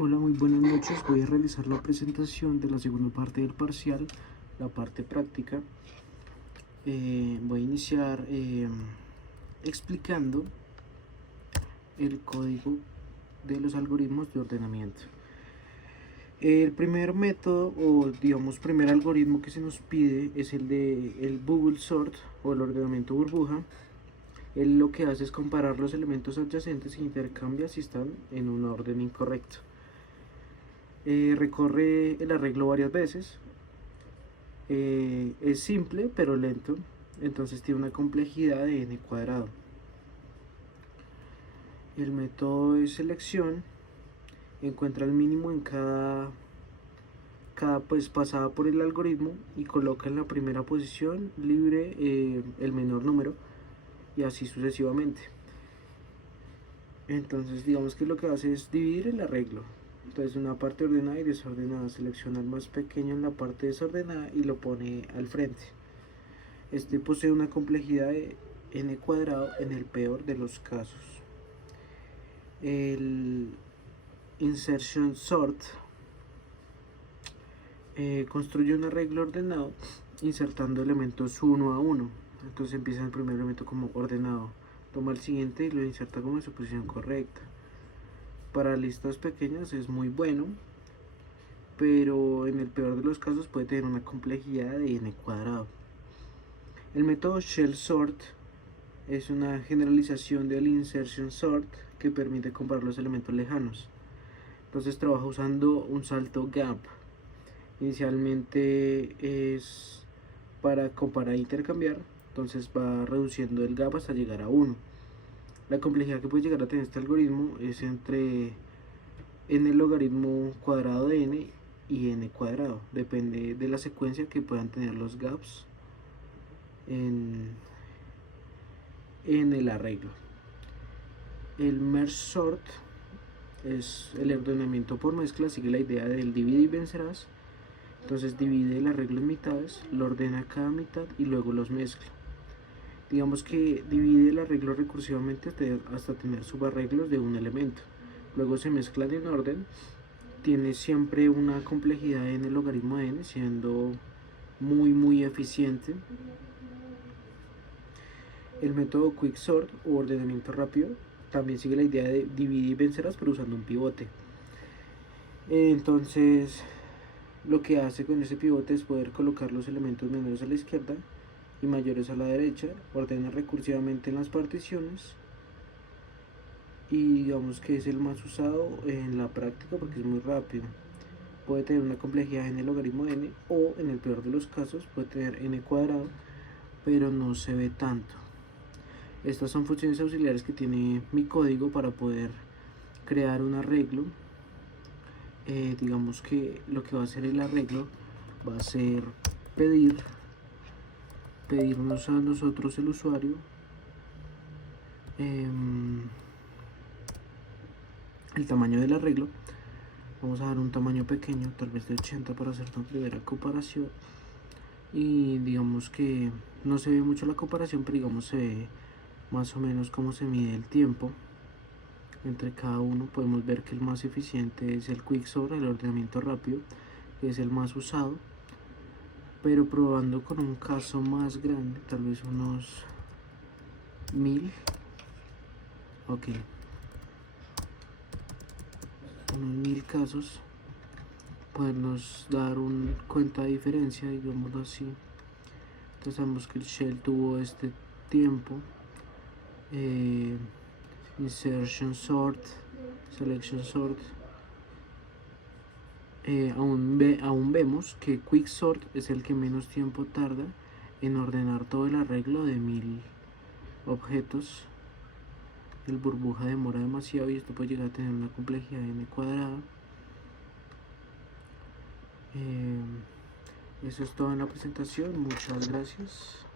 Hola, muy buenas noches. Voy a realizar la presentación de la segunda parte del parcial, la parte práctica. Voy a iniciar explicando el código de los algoritmos de ordenamiento. El primer método o digamos primer algoritmo que se nos pide es el de el bubble sort o el ordenamiento burbuja. Él lo que hace es comparar los elementos adyacentes e intercambia si están en un orden incorrecto. Recorre el arreglo varias veces. Es simple pero lento, entonces tiene una complejidad de n cuadrado. El método de selección encuentra el mínimo en cada pasada por el algoritmo y coloca en la primera posición libre el menor número y así sucesivamente. Entonces digamos que lo que hace es dividir el arreglo. Entonces una parte ordenada y desordenada, selecciona el más pequeño en la parte desordenada y lo pone al frente. Este posee una complejidad de n cuadrado en el peor de los casos. El insertion sort construye un arreglo ordenado insertando elementos uno a uno. Entonces empieza el primer elemento como ordenado, toma el siguiente y lo inserta como en su posición correcta. Para listas pequeñas es muy bueno, pero en el peor de los casos puede tener una complejidad de n cuadrado. El método shell sort es una generalización del insertion sort que permite comparar los elementos lejanos. Entonces trabaja usando un salto gap. Inicialmente es para comparar e intercambiar, entonces va reduciendo el gap hasta llegar a 1. La complejidad que puede llegar a tener este algoritmo es entre n logaritmo cuadrado de n y n cuadrado. Depende de la secuencia que puedan tener los gaps en el arreglo. El merge sort es el ordenamiento por mezcla, sigue la idea del divide y vencerás. Entonces divide el arreglo en mitades, lo ordena cada mitad y luego los mezcla. Digamos que divide el arreglo recursivamente hasta tener subarreglos de un elemento. Luego se mezclan en orden. Tiene siempre una complejidad en el logaritmo de n, siendo muy eficiente. El método quicksort o ordenamiento rápido también sigue la idea de dividir y vencerás, pero usando un pivote. Entonces lo que hace con ese pivote es poder colocar los elementos menores a la izquierda y mayores a la derecha, ordena recursivamente en las particiones y digamos que es el más usado en la práctica porque es muy rápido. Puede tener una complejidad en el logaritmo de n o en el peor de los casos puede tener n cuadrado, pero no se ve tanto. Estas son funciones auxiliares que tiene mi código para poder crear un arreglo. Digamos que lo que va a hacer el arreglo va a ser pedirnos a nosotros el usuario el tamaño del arreglo. Vamos a dar un tamaño pequeño, tal vez de 80 para hacer una primera comparación. Y digamos que no se ve mucho la comparación, pero digamos se ve más o menos cómo se mide el tiempo entre cada uno. Podemos ver que el más eficiente es el quicksort, el ordenamiento rápido, que es el más usado, pero probando con un caso más grande, tal vez unos 1000, ok, unos 1000 casos, podernos dar cuenta de diferencia, digámoslo así. Entonces sabemos que el shell tuvo este tiempo. Insertion sort, selection sort, aún vemos que quicksort es el que menos tiempo tarda en ordenar todo el arreglo de 1000 objetos. El burbuja demora demasiado y esto puede llegar a tener una complejidad de n cuadrada. Eso es todo en la presentación, muchas gracias.